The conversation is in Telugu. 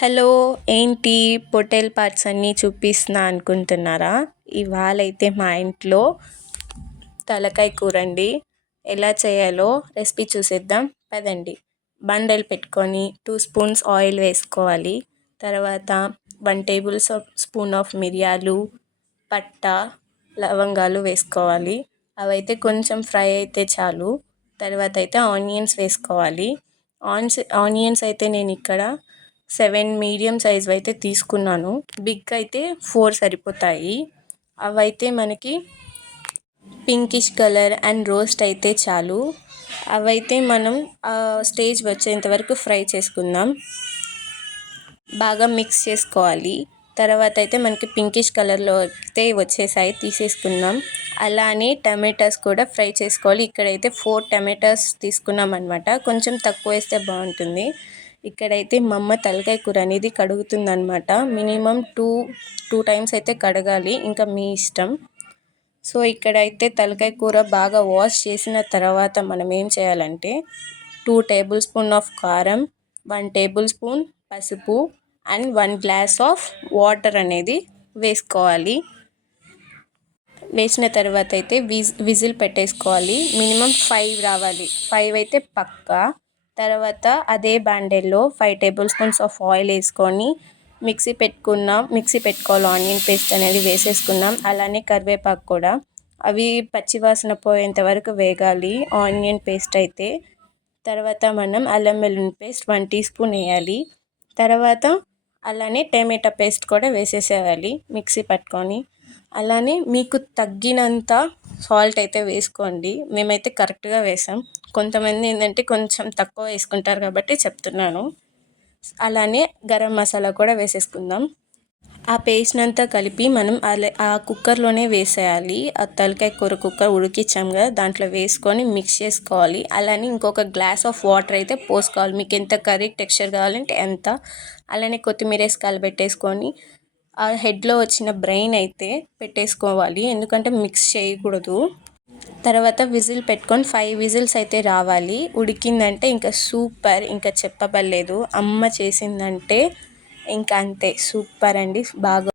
హలో ఏంటి పొటేల్ పార్ట్స్ అన్నీ చూపిస్తున్నా అనుకుంటున్నారా? ఇవాళైతే మా ఇంట్లో తలకాయ కూర అండి. ఎలా చేయాలో రెసిపీ చూసేద్దాం పదండి. బండలు పెట్టుకొని 2 స్పూన్స్ ఆయిల్ వేసుకోవాలి. తర్వాత 1 టేబుల్ స్పూన్ ఆఫ్ మిరియాలు, పట్ట, లవంగాలు వేసుకోవాలి. అవైతే కొంచెం ఫ్రై అయితే చాలు. తర్వాత అయితే ఆనియన్స్ వేసుకోవాలి. ఆనియన్స్ అయితే నేను ఇక్కడ 7 మీడియం సైజు అయితే తీసుకున్నాను. బిగ్ అయితే 4 సరిపోతాయి. అవైతే మనకి పింకిష్ కలర్ అండ్ రోస్ట్ అయితే చాలు. అవైతే మనం స్టేజ్ వచ్చేంత వరకు ఫ్రై చేసుకుందాం. బాగా మిక్స్ చేసుకోవాలి. తర్వాత అయితే మనకి పింకిష్ కలర్లో అయితే వచ్చేసాయి, తీసేసుకుందాం. అలానే టమాటాస్ కూడా ఫ్రై చేసుకోవాలి. ఇక్కడైతే 4 టమాటాస్ తీసుకున్నాం అనమాట. కొంచెం తక్కువ వేస్తే బాగుంటుంది. ఇక్కడైతే మా అమ్మ తలకాయ కూర అనేది కడుగుతుందనమాట. మినిమం టూ టైమ్స్ అయితే కడగాలి, ఇంకా మీ ఇష్టం. సో ఇక్కడైతే తలకాయ కూర బాగా వాష్ చేసిన తర్వాత మనం ఏం చేయాలంటే 2 టేబుల్ స్పూన్ ఆఫ్ కారం, 1 టేబుల్ స్పూన్ పసుపు అండ్ 1 గ్లాస్ ఆఫ్ వాటర్ అనేది వేసుకోవాలి. వేసిన తర్వాత అయితే విజిల్ పెట్టేసుకోవాలి. మినిమం 5 రావాలి, 5 అయితే పక్కా. తర్వాత అదే బాండెల్లో 5 టేబుల్ స్పూన్స్ ఆఫ్ ఆయిల్ వేసుకొని మిక్సీ పెట్టుకోవాలి. ఆనియన్ పేస్ట్ అనేది వేసేసుకున్నాం. అలానే కరివేపాకు కూడా. అవి పచ్చివాసన పోయేంత వరకు వేగాలి ఆనియన్ పేస్ట్ అయితే. తర్వాత మనం అల్లం వెల్లుల్లి పేస్ట్ 1 టీ స్పూన్ వేయాలి. తర్వాత అలానే టమాటా పేస్ట్ కూడా వేసేసేయాలి మిక్సీ పట్టుకొని. అలానే మీకు తగ్గినంత సాల్ట్ అయితే వేసుకోండి. మేమైతే కరెక్ట్గా వేసాం. కొంతమంది ఏంటంటే కొంచెం తక్కువ వేసుకుంటారు కాబట్టి చెప్తున్నాను. అలానే గరం మసాలా కూడా వేసేసుకుందాం. ఆ పేస్ట్ అంతా కలిపి మనం ఆ కుక్కర్లోనే వేసేయాలి. ఆ తలకాయ కూర కుక్కర్ ఉడికించాం కదా, దాంట్లో వేసుకొని మిక్స్ చేసుకోవాలి. అలానే ఇంకొక గ్లాస్ ఆఫ్ వాటర్ అయితే పోసుకోవాలి. మీకు ఎంత కర్రీ టెక్స్చర్ కావాలంటే ఎంత. అలానే కొత్తిమీర వేసి కలబెట్టేసుకొని ఆ హెడ్లో వచ్చిన బ్రెయిన్ అయితే పెట్టేసుకోవాలి, ఎందుకంటే మిక్స్ చేయకూడదు. తర్వాత విజిల్ పెట్టుకొని 5 విజిల్స్ అయితే రావాలి. ఉడికిందంటే ఇంకా సూపర్, ఇంకా చెప్పబడలేదు. అమ్మ చేసిందంటే ఇంకా అంతే, సూపర్ అండి. బాగా